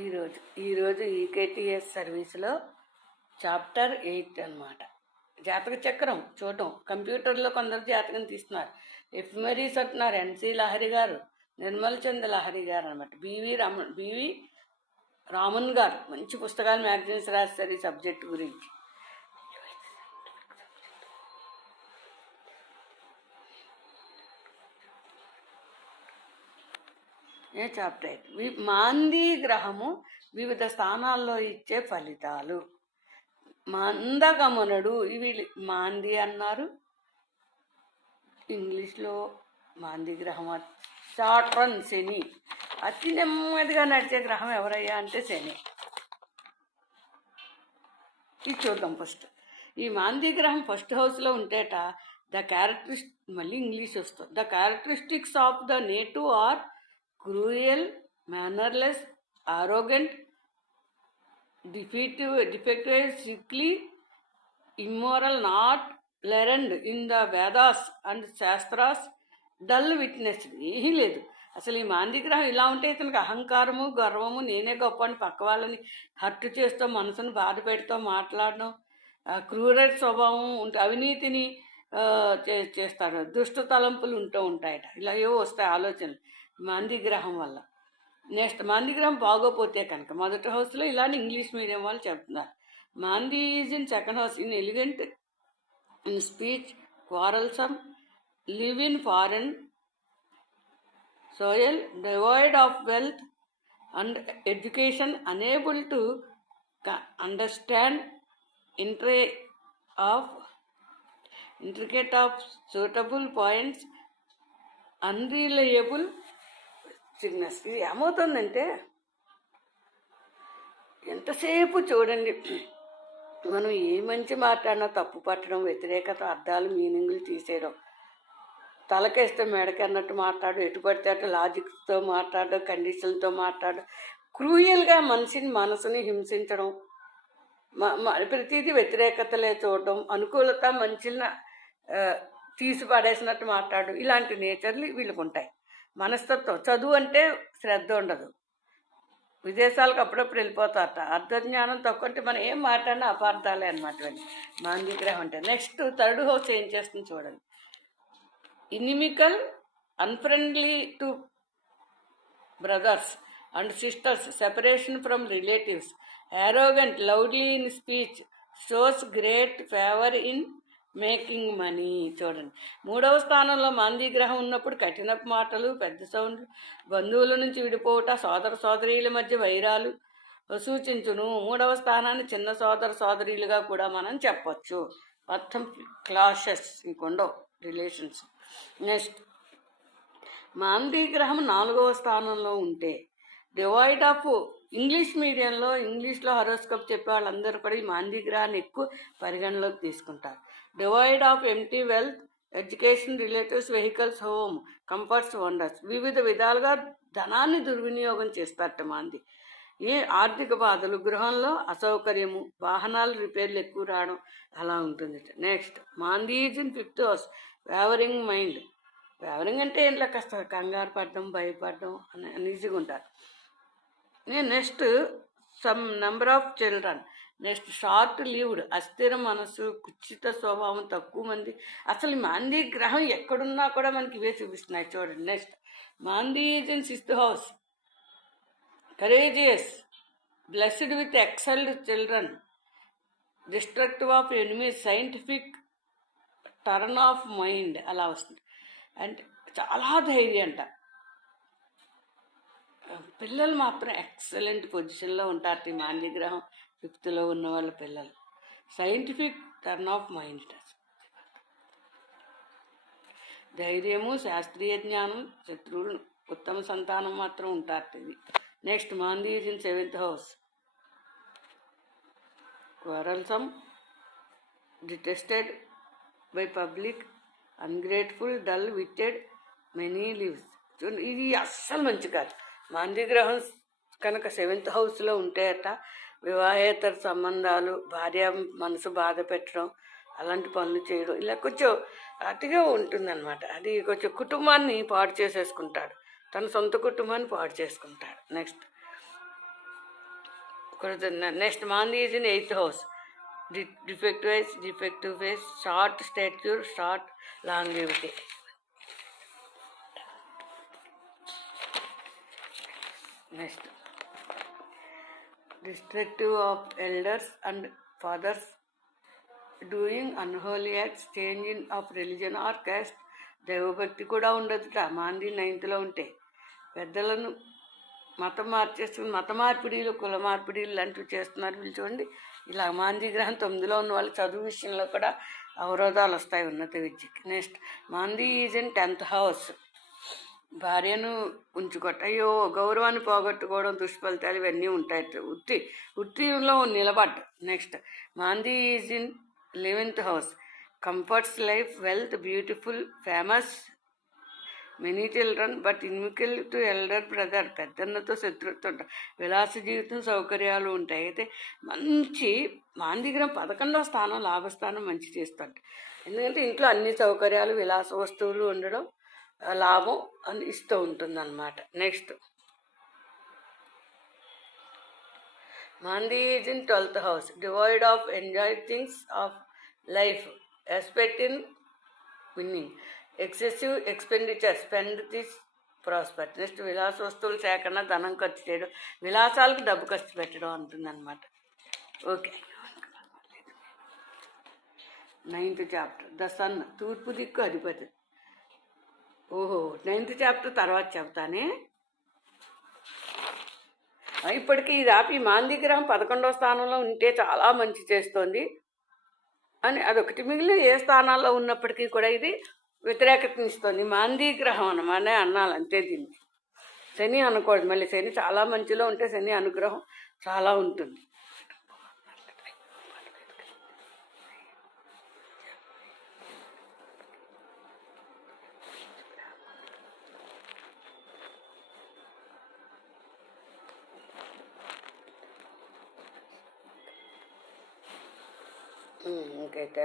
ఈరోజు ఈకేటీఎస్ సర్వీస్లో చాప్టర్ 8 అన్నమాట. జాతక చక్రం చూడటం. కంప్యూటర్లో కొందరు జాతకం తీస్తున్నారు. ఎఫ్మెరీస్ అంటున్నారు ఎన్సి లహరి గారు, నిర్మల్ చంద్ లహరి గారు అనమాట. బివి రామన్ గారు మంచి పుస్తకాలు, మ్యాగజైన్స్ రాస్తారు ఈ సబ్జెక్ట్ గురించి. చాప్టర్ 8 మాందీ గ్రహము వివిధ స్థానాల్లో ఇచ్చే ఫలితాలు. మందగమనుడు, ఇవి మాంది అన్నారు ఇంగ్లీష్లో. మాంది గ్రహం సాట్రన్, శని. అతి నెమ్మదిగా నడిచే గ్రహం ఎవరయ్యా అంటే శని. ఇది చూద్దాం ఫస్ట్. ఈ మాంది గ్రహం ఫస్ట్ హౌస్లో ఉంటేట మళ్ళీ ఇంగ్లీష్ వస్తుంది. The characteristics of the native are cruel, mannerless, arrogant, defective, sickly, immoral, not learned in the Vedas and Shastras, dull witness. ఏమీ లేదు అసలు. ఈ మాంది గ్రహం ఇలా ఉంటే ఇతనికి అహంకారము, గర్వము, నేనే గొప్ప అని పక్క వాళ్ళని హర్ట్ చేస్తూ, మనసును బాధ పెడుతూ మాట్లాడడం, క్రూర స్వభావం ఉంటే, అవినీతిని చేస్తాడు, దుష్ట తలంపులు ఉంటూ ఉంటాయట. ఇలా ఏవో వస్తాయి ఆలోచనలు మాంది గ్రహం వల్ల. నెక్స్ట్, మాంది గ్రహం బాగోపోతే కనుక మొదటి హౌస్లో ఇలానే ఇంగ్లీష్ మీడియం వాళ్ళు చెప్తున్నారు. Mandi is in second house, inelegant, in speech, quarrelsome, live in foreign soil, devoid of wealth and education, unable to understand intricate of suitable points, unreliable signals. ఇది ఏమవుతుందంటే ఎంతసేపు చూడండి, మనం ఏ మంచి మాట్లాడినా తప్పు పట్టడం, వ్యతిరేకత, అర్థాలు, మీనింగులు తీసేయడం, తలకేస్తే మెడకి అన్నట్టు మాట్లాడు, ఎటు పడితే అటు లాజిక్తో మాట్లాడడం, కండిషన్లతో మాట్లాడడం, క్రూయల్గా మనసుని హింసించడం, ప్రతిదీ వ్యతిరేకతలే చూడడం, అనుకూలత మంచిని తీసి పడేసినట్టు మాట్లాడడం, ఇలాంటి నేచర్లు వీళ్ళకు ఉంటాయి. మనస్తత్వం. చదువు అంటే శ్రద్ధ ఉండదు, విదేశాలకు అప్పుడప్పుడు వెళ్ళిపోతారట, అర్థజ్ఞానం తక్కువ, అంటే మనం ఏం మాట్లాడినా అపార్థాలే అనమాట మాంది గ్రహం అంటే. నెక్స్ట్, థర్డ్ హౌస్ ఏం చేస్తుంది చూడండి. Inimical, unfriendly to brothers and sisters, separation from relatives, arrogant, loudly in speech, shows great favor in making money. చూడండి, మూడవ స్థానంలో మాంది గ్రహం ఉన్నప్పుడు కఠినపు మాటలు, పెద్ద సౌండ్, బంధువుల నుంచి విడిపోవట, సోదర సోదరీల మధ్య వైరాలు సూచించును. మూడవ స్థానాన్ని చిన్న సోదర సోదరీలుగా కూడా మనం చెప్పచ్చు. మొత్తం క్లాషెస్ ఇంకొండవు రిలేషన్స్. నెక్స్ట్, మాంది గ్రహం 4వ స్థానంలో ఉంటే డివైడ్ ఆఫ్ ఇంగ్లీష్ మీడియంలో, ఇంగ్లీష్లో హరోస్కోప్ చెప్పే వాళ్ళందరూ కూడా ఈ మాంది గ్రహాన్ని ఎక్కువ పరిగణలోకి తీసుకుంటారు. Divide of empty wealth, education, relatives, vehicles, home comforts, wonders. వివిధ విధాలుగా ధనాన్ని దుర్వినియోగం చేస్తారట మాంది. ఈ ఆర్థిక బాధలు, గృహంలో అసౌకర్యము, వాహనాలు రిపేర్లు ఎక్కువ రావడం అలా ఉంటుంది. Next, Mandi is in 5th house, wavering mind. Wavering అంటే ఏంట్లో కాస్త కంగారు పడడం, భయపడడం, అన్ఈజీగా ఉంటారు. Next, some number of children. Next, short lived, అస్థిర మనసు, కుచిత స్వభావం, తక్కువ మంది. అసలు మాంది గ్రహం ఎక్కడున్నా కూడా మనకి ఇవే చూపిస్తున్నాయి చూడండి. Next, Mandi is in 6th house, courageous, blessed with excellent children, destructive of enemies, scientific, turn of mind అలా వస్తుంది. అంటే చాలా ధైర్యం అంట. పిల్లలు మాత్రం ఎక్సలెంట్ పొజిషన్లో ఉంటారు. ఈ మాంది గ్రహం 5thలో ఉన్న వాళ్ళ పిల్లలు. సైంటిఫిక్, టర్న్ ఆఫ్ మైండ్, ధైర్యము, శాస్త్రీయ జ్ఞానం, శత్రువులు, ఉత్తమ సంతానం మాత్రం ఉంటారు ఇది. Next, Mandi is in 7th house, quarrelsome, detested by public, ungrateful, dull witted, many lives. ఇది అస్సలు మంచి కాదు. మాంది గ్రహం కనుక 7th హౌస్లో ఉంటే అట వివాహేతర సంబంధాలు, భార్య మనసు బాధ పెట్టడం, అలాంటి పనులు చేయడం, ఇలా కొంచెం అతిగా ఉంటుందన్నమాట. అది కొంచెం కుటుంబాన్ని పాడు చేసేసుకుంటాడు, తన సొంత కుటుంబాన్ని పాడు చేసుకుంటాడు. నెక్స్ట్, కుదురుతుంది. Next Mandi is in 8th house. Defective face, short stature, short longevity. Next, destructive of elders and fathers, doing unholy acts, changing of religion or caste. దైవభక్తి కూడా ఉండదుట మాంది 9th ఉంటే. పెద్దలను మత మార్పిడిలు, కుల మార్పిడిలు లాంటివి చేస్తున్నారు వీళ్ళు. చూడండి, ఇలా మాంది గ్రహం 9లో ఉన్న వాళ్ళు చదువు విషయంలో కూడా అవరోధాలు వస్తాయి ఉన్నత విద్యకి. Next, Mandi is in 10th house. భార్యను ఉంచుకోవటం, అయ్యో గౌరవాన్ని పోగొట్టుకోవడం, దుష్ఫలితాలు ఇవన్నీ ఉంటాయి. వృత్తిలో నిలబడ్డ. Next, Mandi is in 11th house. Comforts life, wealth, beautiful, famous, many children but inimical to elder brother. పెద్దన్నతో శత్రుత్వం ఉంటాయి. విలాస జీవితం, సౌకర్యాలు ఉంటాయి. అయితే మంచి మాందిగ్రహం 11వ స్థానం, లాభస్థానం మంచి చేస్తుంటాయి. ఎందుకంటే ఇంట్లో అన్ని సౌకర్యాలు, విలాస వస్తువులు ఉండడం లాభం అని ఇస్తూ ఉంటుంది అన్నమాట. Next, Mandi is in 12th house. Devoid of enjoy things of life, expect in winning, excessive expenditure, spend this prosper. Next, విలాస వస్తువుల సేకరణ, ధనం ఖర్చు చేయడం, విలాసాలకు డబ్బు ఖర్చు పెట్టడం అంటుందన్నమాట. Okay, 9th chapter, the sun, తూర్పు దిక్కు అధిపతి. ఓహో, 9th చాప్టర్ తర్వాత చెప్తానే. ఇప్పటికీ ఈ రాపి మాంది గ్రహం 11వ స్థానంలో ఉంటే చాలా మంచి చేస్తోంది అని అదొకటి. మిగిలిన ఏ స్థానాల్లో ఉన్నప్పటికీ కూడా ఇది వ్యతిరేకతనిస్తుంది. మాంది గ్రహం అనమాట అన్నాలి అంతే. దీన్ని శని అనకూడదు. మళ్ళీ శని చాలా మంచిలో ఉంటే శని అనుగ్రహం చాలా ఉంటుంది. ఓకే.